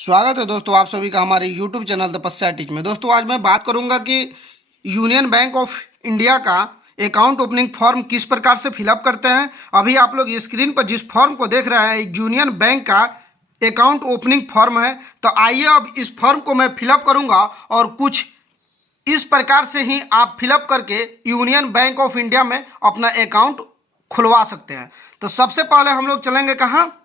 स्वागत है दोस्तों आप सभी का हमारे YouTube चैनल तपस्या टीच में। दोस्तों आज मैं बात करूंगा कि यूनियन बैंक ऑफ इंडिया का अकाउंट ओपनिंग फॉर्म किस प्रकार से फिलअप करते हैं। अभी आप लोग स्क्रीन पर जिस फॉर्म को देख रहे हैं यूनियन बैंक का अकाउंट ओपनिंग फॉर्म है। तो आइए अब इस फॉर्म को मैं फिलअप करूंगा और कुछ इस प्रकार से ही आप फिलअप करके यूनियन बैंक ऑफ इंडिया में अपना अकाउंट खुलवा सकते हैं। तो सबसे पहले हम लोग चलेंगे कहाँ,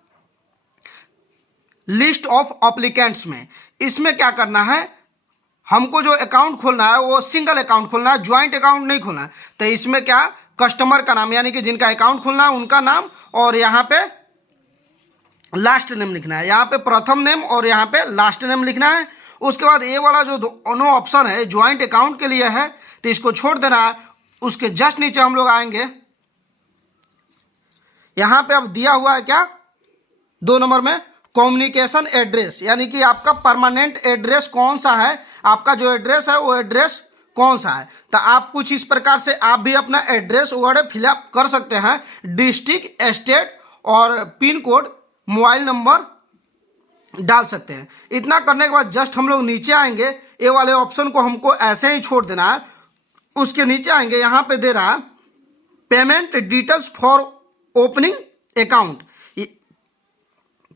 लिस्ट ऑफ एप्लीकेंट्स में। इसमें क्या करना है, हमको जो अकाउंट खोलना है वो सिंगल अकाउंट खोलना है, ज्वाइंट अकाउंट नहीं खोलना है। तो इसमें क्या, कस्टमर का नाम यानी कि जिनका अकाउंट खोलना है उनका नाम और यहाँ पे लास्ट नेम लिखना है। यहाँ पे प्रथम नेम और यहाँ पे लास्ट नेम लिखना है। उसके बाद ये वाला जो दोनों ऑप्शन है ज्वाइंट अकाउंट के लिए है तो इसको छोड़ देना है। उसके जस्ट नीचे हम लोग आएंगे, यहाँ पे अब दिया हुआ है क्या, 2 नंबर में कम्युनिकेशन एड्रेस, यानी कि आपका परमानेंट एड्रेस कौन सा है, आपका जो एड्रेस है वो एड्रेस कौन सा है। तो आप कुछ इस प्रकार से आप भी अपना एड्रेस वर्ड फिलअप कर सकते हैं, डिस्ट्रिक्ट, स्टेट और पिन कोड, मोबाइल नंबर डाल सकते हैं। इतना करने के बाद जस्ट हम लोग नीचे आएंगे, ये वाले ऑप्शन को हमको ऐसे ही छोड़ देना है। उसके नीचे आएंगे, यहाँ पे दे रहा है payment details for opening account.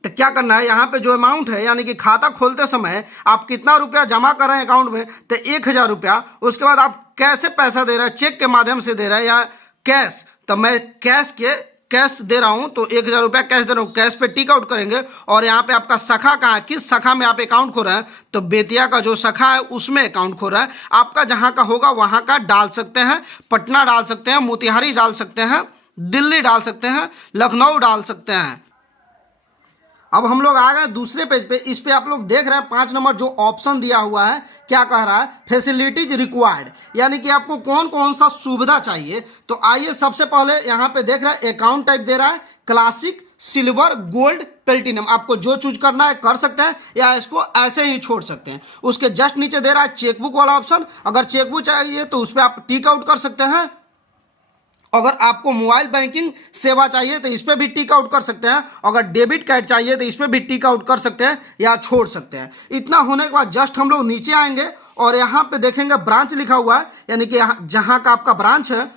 तो क्या करना है, यहाँ पे जो अमाउंट है यानी कि खाता खोलते समय आप कितना रुपया जमा कर रहे हैं अकाउंट में, तो 1000 रुपया। उसके बाद आप कैसे पैसा दे रहे हैं, चेक के माध्यम से दे रहे हैं या कैश, तो मैं कैश दे रहा हूँ तो 1000 रुपया कैश दे रहा हूँ। कैश पे टिक आउट करेंगे और यहाँ पे आपका शाखा कहाँ है, किस शाखा में आप अकाउंट खोल रहे हैं, तो बेतिया का जो शाखा है उसमें अकाउंट खोल रहा है। आपका जहाँ का होगा वहाँ का डाल सकते हैं, पटना डाल सकते हैं, मोतिहारी डाल सकते हैं, दिल्ली डाल सकते हैं, लखनऊ डाल सकते हैं। अब हम लोग आ गए दूसरे पेज पे। इस पे आप लोग देख रहे हैं 5 नंबर जो ऑप्शन दिया हुआ है, क्या कह रहा है, फैसिलिटीज रिक्वायर्ड, यानी कि आपको कौन कौन सा सुविधा चाहिए। तो आइए सबसे पहले यहाँ पे देख रहे हैं अकाउंट टाइप दे रहा है क्लासिक, सिल्वर, गोल्ड, प्लेटिनम। आपको जो चूज करना है कर सकते हैं या इसको ऐसे ही छोड़ सकते हैं। उसके जस्ट नीचे दे रहा है चेकबुक वाला ऑप्शन। अगर चेकबुक चाहिए तो उस पर आप टिक आउट कर सकते हैं। अगर आपको मोबाइल बैंकिंग सेवा चाहिए तो इस पर भी टिक आउट कर सकते हैं। अगर डेबिट कार्ड चाहिए तो इस पर भी टिक आउट कर सकते हैं या छोड़ सकते हैं। इतना होने के बाद जस्ट हम लोग नीचे आएंगे और यहाँ पे देखेंगे ब्रांच लिखा हुआ है, यानी कि जहाँ का आपका ब्रांच है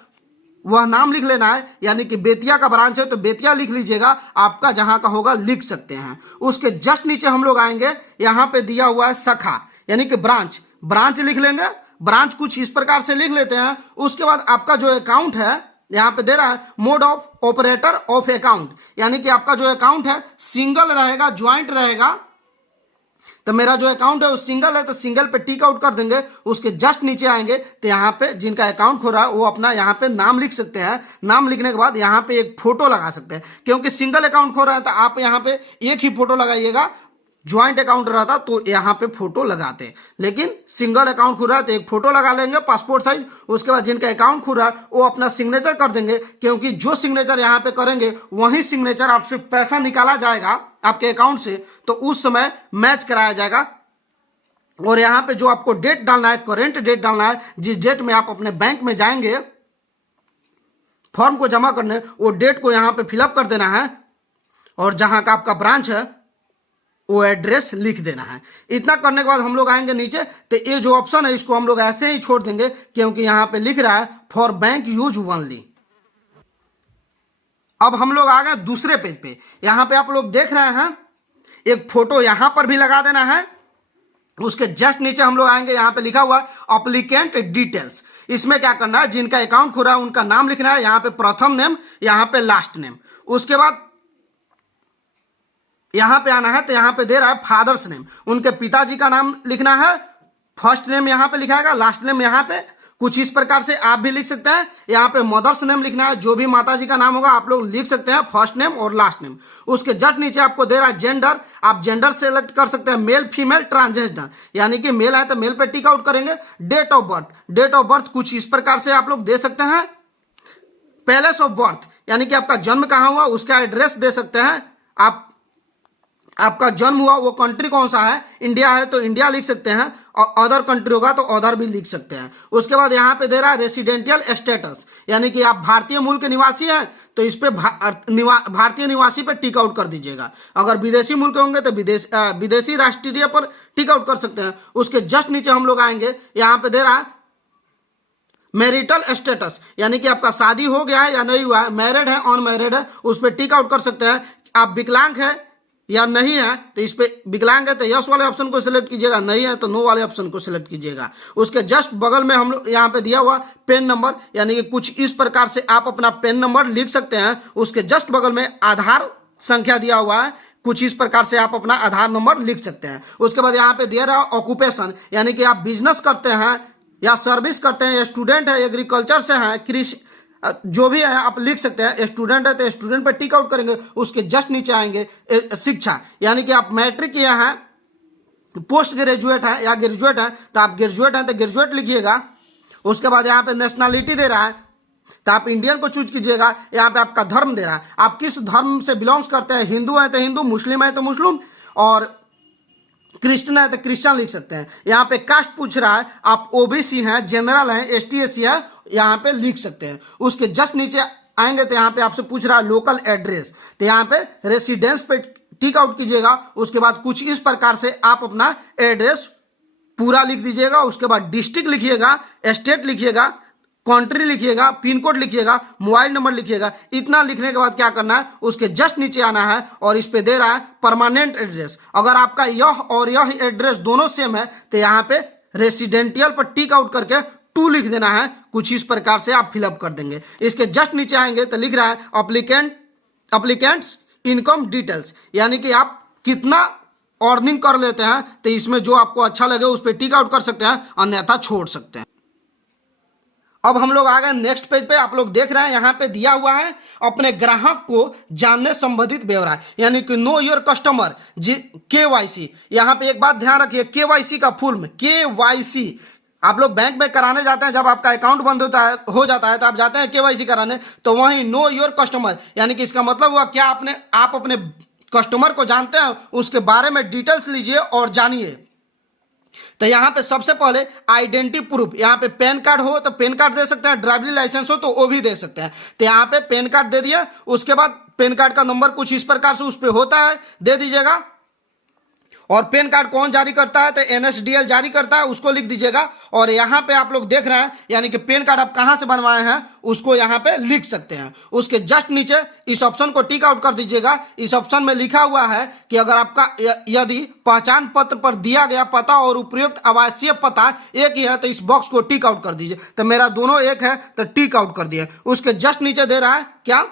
वह नाम लिख लेना है। यानी कि बेतिया का ब्रांच है तो बेतिया लिख लीजिएगा, आपका जहाँ का होगा लिख सकते हैं। उसके जस्ट नीचे हम लोग आएंगे, यहाँ पे दिया हुआ है शाखा यानी कि ब्रांच लिख लेंगे। ब्रांच कुछ इस प्रकार से लिख लेते हैं। उसके बाद आपका जो अकाउंट है यहाँ पे दे रहा है mode of operator of account, यानी कि आपका जो अकाउंट है सिंगल रहेगा, ज्वाइंट रहेगा। तो मेरा जो अकाउंट है वो सिंगल है तो सिंगल पे टिक आउट कर देंगे। उसके जस्ट नीचे आएंगे तो यहाँ पे जिनका अकाउंट खो रहा है वो अपना यहाँ पे नाम लिख सकते हैं। नाम लिखने के बाद यहाँ पे एक फोटो लगा सकते हैं, क्योंकि सिंगल अकाउंट खो रहा है तो आप यहाँ पे एक ही फोटो लगाइएगा। ज्वाइंट अकाउंट रहता तो यहाँ पे फोटो लगाते, लेकिन सिंगल अकाउंट खुल रहा है तो एक फोटो लगा लेंगे पासपोर्ट साइज। उसके बाद जिनका अकाउंट खुल रहा है वो अपना सिग्नेचर कर देंगे, क्योंकि जो सिग्नेचर यहाँ पे करेंगे वही सिग्नेचर आपसे पैसा निकाला जाएगा आपके अकाउंट से, तो उस समय मैच कराया जाएगा। और यहाँ पे जो आपको डेट डालना है, करेंट डेट डालना है, जिस डेट में आप अपने बैंक में जाएंगे फॉर्म को जमा करने, वो डेट को यहाँ पे फिलअप कर देना है। और जहाँ का आपका ब्रांच है वो एड्रेस लिख देना है। इतना करने के बाद हम लोग आएंगे नीचे तो ये जो ऑप्शन है इसको हम लोग ऐसे ही छोड़ देंगे, क्योंकि यहाँ पे लिख रहा है फॉर बैंक यूज ओनली। अब हम लोग आ गए दूसरे पेज पे। यहाँ पे आप लोग देख रहे हैं एक फोटो यहाँ पर भी लगा देना है। उसके जस्ट नीचे हम लोग आएंगे, यहाँ पे लिखा हुआ एप्लीकेंट डिटेल्स। इसमें क्या करना है, जिनका अकाउंट खुला है उनका नाम लिखना है, यहाँ पे प्रथम नेम, यहाँ पे लास्ट नेम। उसके बाद यहाँ पे आना है तो यहाँ पे दे रहा है फादर्स नेम, उनके पिताजी का नाम लिखना है। फर्स्ट नेम यहाँ पे लिखाएगा, लास्ट नेम यहाँ पे। कुछ इस प्रकार से आप भी लिख सकते हैं। यहाँ पे मदर्स नेम लिखना है, जो भी माता जी का नाम होगा आप लोग लिख सकते हैं, फर्स्ट नेम और लास्ट नेम। उसके जस्ट नीचे आपको दे रहा है जेंडर, आप जेंडर सेलेक्ट कर सकते हैं, मेल, फीमेल, ट्रांसजेंडर, यानी कि मेल है तो मेल पे टिक आउट करेंगे। डेट ऑफ बर्थ कुछ इस प्रकार से आप लोग दे सकते हैं। पैलेस ऑफ बर्थ यानी कि आपका जन्म कहाँ हुआ उसका एड्रेस दे सकते हैं। आपका जन्म हुआ वो कंट्री कौन सा है, इंडिया है तो इंडिया लिख सकते हैं। अदर कंट्री होगा तो अदर भी लिख सकते हैं। उसके बाद यहाँ पे दे रहा है रेसिडेंशियल स्टेटस, यानी कि आप भारतीय मूल के निवासी हैं तो इस पे भारतीय निवासी पे टिक आउट कर दीजिएगा। अगर विदेशी मूल के होंगे तो विदेशी राष्ट्रीय पर टिक आउट कर सकते हैं। उसके जस्ट नीचे हम लोग आएंगे, यहाँ पे दे रहा है मैरिटल स्टेटस, यानी कि आपका शादी हो गया है या नहीं हुआ है, मैरिड है अनमैरिड है, उस पर टिक आउट कर सकते हैं। आप विकलांग है या नहीं है तो इस पे विकलांग है तो यस वाले ऑप्शन को सिलेक्ट कीजिएगा, नहीं है तो नो वाले ऑप्शन को सिलेक्ट कीजिएगा। उसके जस्ट बगल में हम लोग यहाँ पे दिया हुआ पेन नंबर, यानी कि कुछ इस प्रकार से आप अपना पेन नंबर लिख सकते हैं। उसके जस्ट बगल में आधार संख्या दिया हुआ है, कुछ इस प्रकार से आप अपना आधार नंबर लिख सकते हैं। उसके बाद यहाँ पे दिया रहा ऑक्यूपेशन, यानी कि आप बिजनेस करते हैं या सर्विस करते हैं, या स्टूडेंट है, एग्रीकल्चर से हैं, कृषि जो भी है आप लिख सकते हैं। स्टूडेंट है तो स्टूडेंट पर टिक आउट करेंगे। उसके जस्ट नीचे आएंगे शिक्षा, यानी कि आप मैट्रिक किए हैं, पोस्ट ग्रेजुएट है या ग्रेजुएट है तो आप ग्रेजुएट हैं तो ग्रेजुएट लिखिएगा। उसके बाद यहाँ पे नेशनलिटी दे रहा है तो आप इंडियन को चूज कीजिएगा। यहाँ पे आपका धर्म दे रहा है, आप किस धर्म से बिलोंग्स करते हैं, हिंदू है तो हिंदू, मुस्लिम है तो मुस्लिम, और क्रिश्चियन है तो क्रिश्चियन लिख सकते हैं। यहाँ पे कास्ट पूछ रहा है, आप ओबीसी हैं, जनरल हैं, एसटी एससी है, यहाँ पे लिख सकते हैं। उसके जस्ट नीचे आएंगे तो यहाँ पे आपसे पूछ रहा है लोकल एड्रेस, तो यहाँ पे रेसिडेंस पे टिक आउट कीजिएगा। उसके बाद कुछ इस प्रकार से आप अपना एड्रेस पूरा लिख दीजिएगा। उसके बाद डिस्ट्रिक्ट लिखिएगा, स्टेट लिखिएगा, कंट्री लिखिएगा, पिन कोड लिखिएगा, मोबाइल नंबर लिखिएगा। इतना लिखने के बाद क्या करना है, उसके जस्ट नीचे आना है और इस पे दे रहा है परमानेंट एड्रेस। अगर आपका यह और यह एड्रेस दोनों सेम है तो यहाँ पे रेसिडेंशियल पर टिक आउट करके 2 लिख देना है। कुछ इस प्रकार से आप फिलअप कर देंगे। इसके जस्ट नीचे आएंगे तो लिख रहा है अप्लीकेंट्स इनकम डिटेल्स, यानी कि आप कितना अर्निंग कर लेते हैं, तो इसमें जो आपको अच्छा लगे उस पर टिक आउट कर सकते हैं, अन्यथा छोड़ सकते हैं। अब हम लोग आ गए नेक्स्ट पेज पे। आप लोग देख रहे हैं यहाँ पे दिया हुआ है अपने ग्राहक को जानने संबंधित ब्यौरा, यानी कि नो योर कस्टमर KYC। यहाँ पे एक बात ध्यान रखिए, KYC का फुल में KYC आप लोग बैंक में कराने जाते हैं, जब आपका अकाउंट बंद हो जाता है तो आप जाते हैं KYC कराने, तो वहीं नो योर कस्टमर, यानी कि इसका मतलब हुआ क्या आप अपने कस्टमर को जानते हैं, उसके बारे में डिटेल्स लीजिए और जानिए। तो यहाँ पे सबसे पहले आइडेंटिटी प्रूफ, यहाँ पे पैन कार्ड हो तो पैन कार्ड दे सकते हैं, ड्राइविंग लाइसेंस हो तो वो भी दे सकते हैं। तो यहाँ पे पैन कार्ड दे दिया। उसके बाद पैन कार्ड का नंबर कुछ इस प्रकार से उस पर होता है, दे दीजिएगा। और पैन कार्ड कौन जारी करता है तो NSDL जारी करता है, उसको लिख दीजिएगा। और यहाँ पे आप लोग देख रहे हैं, यानी कि पैन कार्ड आप कहाँ से बनवाए हैं उसको यहाँ पे लिख सकते हैं। उसके जस्ट नीचे इस ऑप्शन को टिक आउट कर दीजिएगा। इस ऑप्शन में लिखा हुआ है कि अगर आपका यदि पहचान पत्र पर दिया गया पता और उपयुक्त आवासीय पता एक ही है तो इस बॉक्स को टिक आउट कर दीजिए। तो मेरा दोनों एक है तो टिक आउट कर दिए। उसके जस्ट नीचे दे रहा है क्या,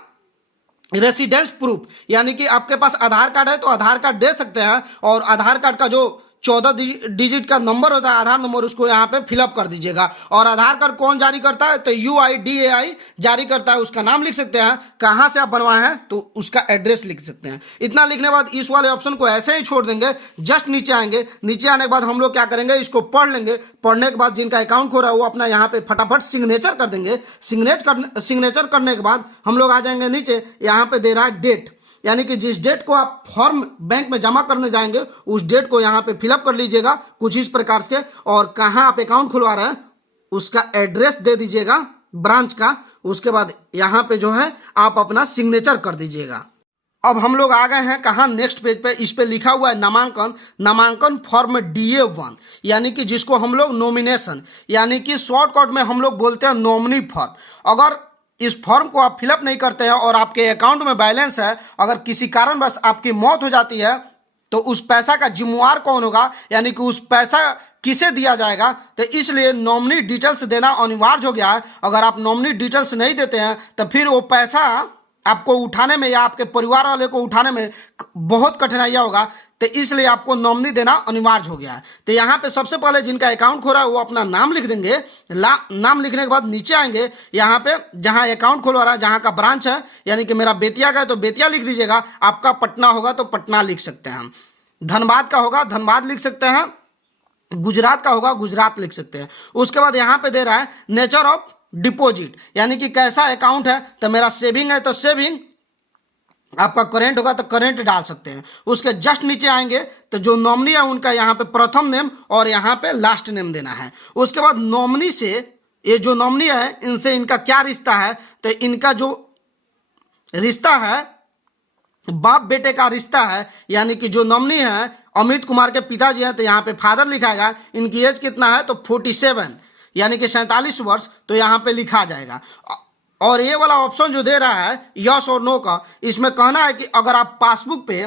रेसिडेंस प्रूफ, यानी कि आपके पास आधार कार्ड है तो आधार कार्ड दे सकते हैं। और आधार कार्ड का जो 14 डिजिट का नंबर होता है आधार नंबर, उसको यहाँ पे फिलअप कर दीजिएगा। और आधार कार्ड कौन जारी करता है तो UIDAI जारी करता है, उसका नाम लिख सकते हैं। कहाँ से आप बनवाए हैं तो उसका एड्रेस लिख सकते हैं। इतना लिखने के बाद इस वाले ऑप्शन को ऐसे ही छोड़ देंगे। जस्ट नीचे आएंगे, नीचे आने के बाद हम लोग क्या करेंगे, इसको पढ़ लेंगे। पढ़ने के बाद जिनका अकाउंट खो रहा है वो अपना यहाँ पे फटाफट सिग्नेचर कर देंगे। सिग्नेचर करने के बाद हम लोग आ जाएंगे नीचे, यहाँ पे दे रहा है डेट, यानी कि जिस डेट को आप फॉर्म बैंक में जमा करने जाएंगे उस डेट को यहाँ पे फिलअप कर लीजिएगा कुछ इस प्रकार से। और कहाँ आप अकाउंट खुलवा रहे हैं उसका एड्रेस दे दीजिएगा ब्रांच का। उसके बाद यहाँ पे जो है आप अपना सिग्नेचर कर दीजिएगा। अब हम लोग आ गए हैं कहाँ, नेक्स्ट पेज पे। इस पे लिखा हुआ है नामांकन फॉर्म DA1, यानी कि जिसको हम लोग नॉमिनेशन, यानी कि शॉर्टकट में हम लोग बोलते हैं नॉमिनी फॉर्म। अगर इस फॉर्म को आप फिलअप नहीं करते हैं और आपके अकाउंट में बैलेंस है, अगर किसी कारणवश आपकी मौत हो जाती है तो उस पैसा का जिम्मेवार कौन होगा, यानी कि उस पैसा किसे दिया जाएगा। तो इसलिए नॉमिनी डिटेल्स देना अनिवार्य हो गया है। अगर आप नॉमिनी डिटेल्स नहीं देते हैं तो फिर वो पैसा आपको उठाने में या आपके परिवार वाले को उठाने में बहुत कठिनाइयाँ होगा। तो इसलिए आपको नॉमिनी देना अनिवार्य हो गया है। तो यहाँ पे सबसे पहले जिनका अकाउंट खो रहा है वो अपना नाम लिख देंगे। नाम लिखने के बाद नीचे आएंगे, यहाँ पे जहाँ अकाउंट खोलवा रहा है, जहाँ का ब्रांच है, यानी कि मेरा बेतिया का है तो बेतिया लिख दीजिएगा। आपका पटना होगा तो पटना लिख सकते हैं, धनबाद का होगा धनबाद लिख सकते हैं, गुजरात का होगा गुजरात लिख सकते हैं। उसके बाद यहाँ पे दे रहा है नेचर ऑफ डिपॉजिट, यानी कि कैसा अकाउंट है। तो मेरा सेविंग है तो सेविंग, आपका करेंट होगा तो करेंट डाल सकते हैं। उसके जस्ट नीचे आएंगे तो जो नॉमिनी है उनका यहाँ पे प्रथम नेम और यहाँ पे लास्ट नेम देना है। उसके बाद नॉमिनी से, ये जो नॉमिनी है इनसे इनका क्या रिश्ता है, तो इनका जो रिश्ता है बाप बेटे का रिश्ता है, यानी कि जो नॉमिनी है अमित कुमार के पिताजी हैं तो यहाँ पे फादर लिखाएगा। इनकी एज कितना है तो 47 यानी कि 47 वर्ष, तो यहाँ पे लिखा जाएगा। और ये वाला ऑप्शन जो दे रहा है यस और नो का, इसमें कहना है कि अगर आप पासबुक पे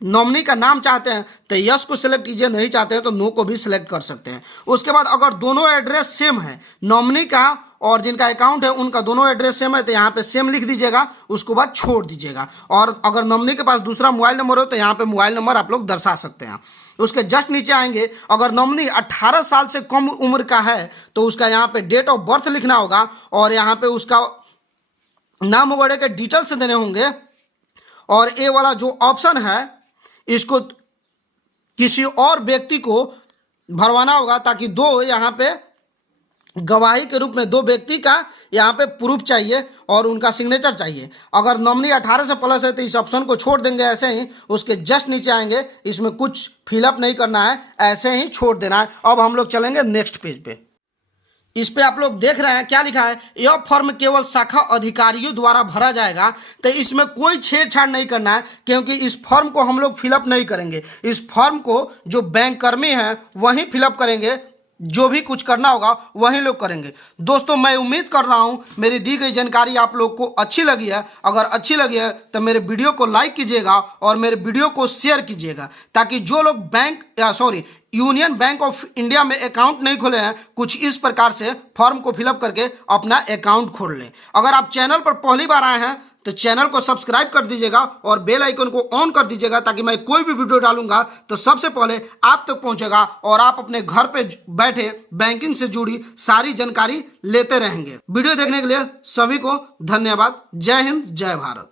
नॉमिनी का नाम चाहते हैं तो यस को सिलेक्ट कीजिए, नहीं चाहते हैं तो नो को भी सिलेक्ट कर सकते हैं। उसके बाद अगर दोनों एड्रेस सेम है, नॉमिनी का और जिनका अकाउंट है उनका दोनों एड्रेस सेम है, तो यहाँ पे सेम लिख दीजिएगा, उसके बाद छोड़ दीजिएगा। और अगर नॉमिनी के पास दूसरा मोबाइल नंबर हो तो यहाँ पे मोबाइल नंबर आप लोग दर्शा सकते हैं। उसके जस्ट नीचे आएंगे, अगर नॉमिनी 18 साल से कम उम्र का है तो उसका यहाँ पे डेट ऑफ बर्थ लिखना होगा और यहाँ पे उसका नाम वगैरह के डिटेल्स देने होंगे। और ये वाला जो ऑप्शन है इसको किसी और व्यक्ति को भरवाना होगा, ताकि दो यहाँ पे गवाही के रूप में दो व्यक्ति का यहाँ पे प्रूफ चाहिए और उनका सिग्नेचर चाहिए। अगर नॉमिनी 18 से प्लस है तो इस ऑप्शन को छोड़ देंगे ऐसे ही। उसके जस्ट नीचे आएंगे, इसमें कुछ फिलअप नहीं करना है, ऐसे ही छोड़ देना है। अब हम लोग चलेंगे नेक्स्ट पेज पे। इस पे आप लोग देख रहे हैं क्या लिखा है, यह फॉर्म केवल शाखा अधिकारियों द्वारा भरा जाएगा। तो इसमें कोई छेड़छाड़ नहीं करना है, क्योंकि इस फॉर्म को हम लोग फिलअप नहीं करेंगे। इस फॉर्म को जो बैंक कर्मी हैं वही फिलअप करेंगे, जो भी कुछ करना होगा वही लोग करेंगे। दोस्तों मैं उम्मीद कर रहा हूं मेरी दी गई जानकारी आप लोग को अच्छी लगी है। अगर अच्छी लगी है तो मेरे वीडियो को लाइक कीजिएगा और मेरे वीडियो को शेयर कीजिएगा, ताकि जो लोग यूनियन बैंक ऑफ इंडिया में अकाउंट नहीं खोले हैं, कुछ इस प्रकार से फॉर्म को फिलअप करके अपना अकाउंट खोल लें। अगर आप चैनल पर पहली बार आए हैं तो चैनल को सब्सक्राइब कर दीजिएगा और बेल आइकन को ऑन कर दीजिएगा, ताकि मैं कोई भी वीडियो डालूंगा तो सबसे पहले आप तक पहुंचेगा और आप अपने घर पे बैठे बैंकिंग से जुड़ी सारी जानकारी लेते रहेंगे। वीडियो देखने के लिए सभी को धन्यवाद। जय हिंद, जय भारत।